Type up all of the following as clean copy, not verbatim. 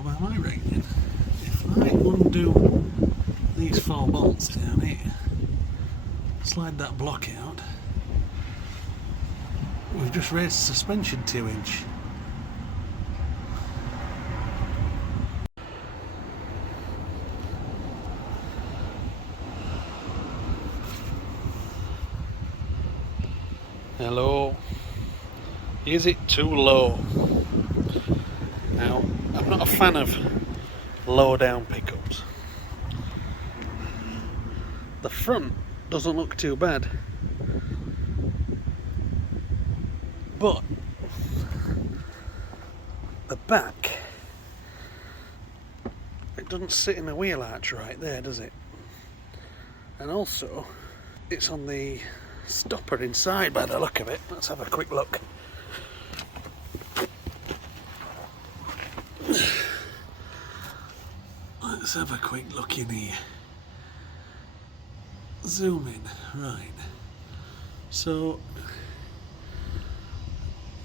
So by my reckoning, if I undo these 4 bolts down here, slide that block out, we've just raised suspension 2 inch. Hello. Is it too low? Now, I'm not a fan of low down pickups. The front doesn't look too bad, but the back, it doesn't sit in the wheel arch right there, does it? And also, it's on the stopper inside by the look of it. Let's have a quick look. Let's have a quick look in here. Zoom in, right. So,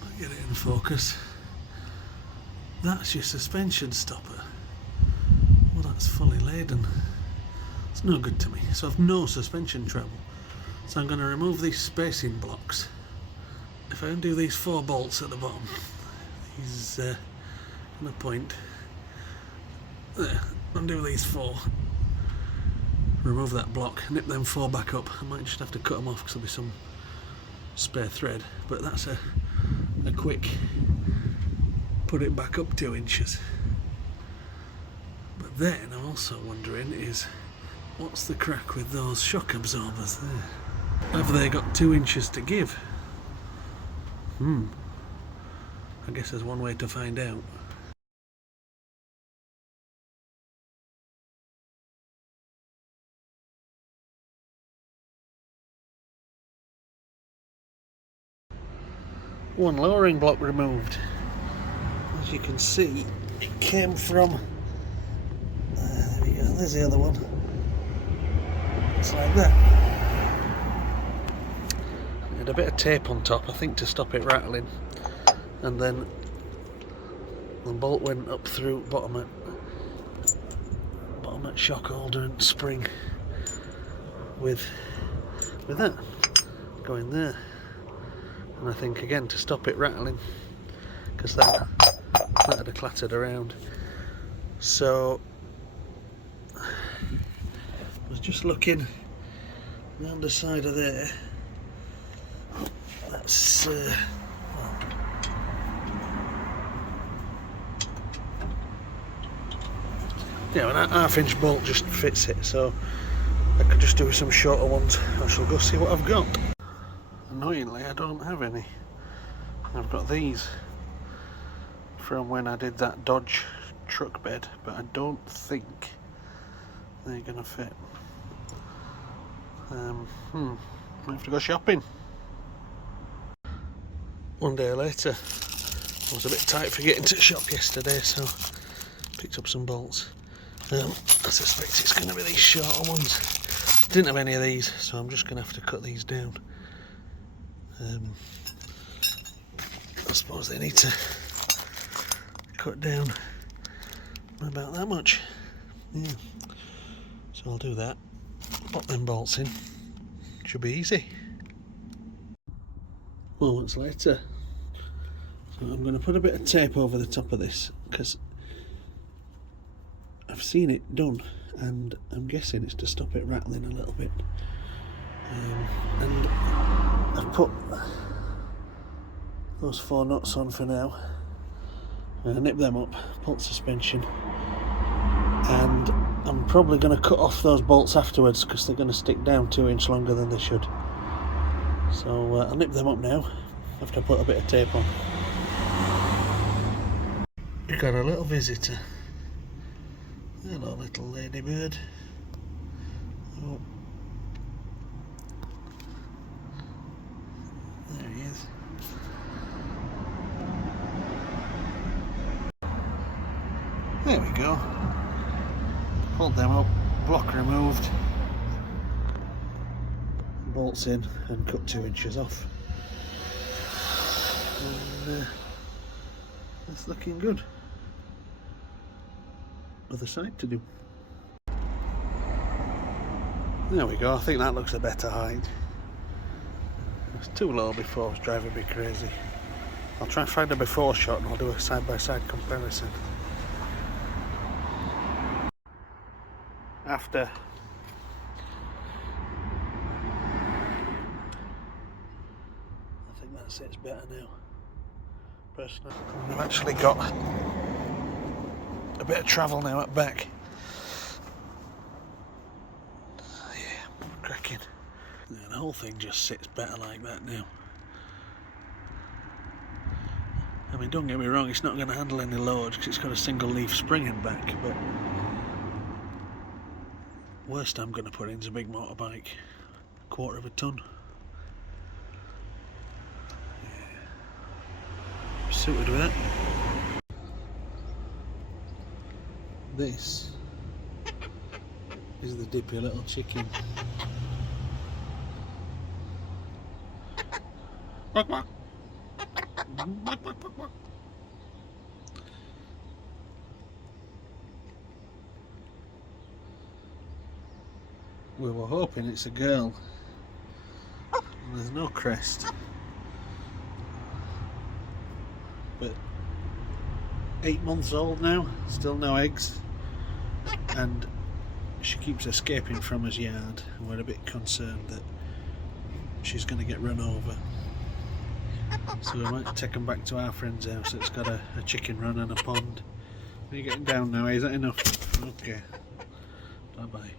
I'll get it in focus. That's your suspension stopper. Well, that's fully laden. It's no good to me. So I've no suspension travel. So I'm going to remove these spacing blocks. If I undo these 4 bolts at the bottom, these on a point. There, undo these 4. Remove that block, nip them 4 back up. I might just have to cut them off because there'll be some spare thread, but that's a quick put it back up 2 inches. But then I'm also wondering is, what's the crack with those shock absorbers there? Have they got 2 inches to give? I guess there's one way to find out. One lowering block removed. As you can see, it came from, there we go, there's the other one. It's like that. It had a bit of tape on top, I think, to stop it rattling, and then the bolt went up through bottom at shock holder and spring with that going there. And I think again to stop it rattling, because that had have clattered around. So I was just looking round the side of there. That's yeah, an 1/2 inch bolt just fits it, so I could just do some shorter ones. I shall go see what I've got. Annoyingly, I don't have any. I've got these from when I did that Dodge truck bed, but I don't think they're gonna fit. I have to go shopping. One day later, I was a bit tight for getting to shop yesterday, so picked up some bolts. I suspect it's going to be these shorter ones. Didn't have any of these, so I'm just going to have to cut these down. I suppose they need to cut down about that much. Yeah. So I'll do that. Pop them bolts in. Should be easy. Moments later. So I'm going to put a bit of tape over the top of this because I've seen it done, and I'm guessing it's to stop it rattling a little bit. And I've put those 4 nuts on for now. I'm going to nip them up, bolt suspension, and I'm probably going to cut off those bolts afterwards because they're going to stick down 2 inches longer than they should. So I'll nip them up now after I put a bit of tape on. You've got a little visitor. Hello, little ladybird. Oh. There he is. There we go. Pulled them up, block removed, bolts in, and cut 2 inches off. And that's looking good. other side to do. There we go, I think that looks a better height. It was too low before, it was driving me crazy. I'll try and find a before shot and I'll do a side-by-side comparison. After. I think that sits better now, personally. I've actually got a bit of travel now at back. Yeah, cracking. Yeah, the whole thing just sits better like that now. I mean, don't get me wrong, it's not going to handle any load because it's got a single leaf spring in back, but worst I'm going to put in is a big motorbike, 1/4 of a ton. Yeah. Suited with it. This is the dippy little chicken. Quack, quack. Quack, quack, quack, quack. We were hoping it's a girl. There's no crest. But 8 months old now, still no eggs. And she keeps escaping from his yard, and we're a bit concerned that she's going to get run over. So we might take them back to our friend's house. It's got a chicken run and a pond. Are you getting down now? Is that enough? Okay. Bye bye.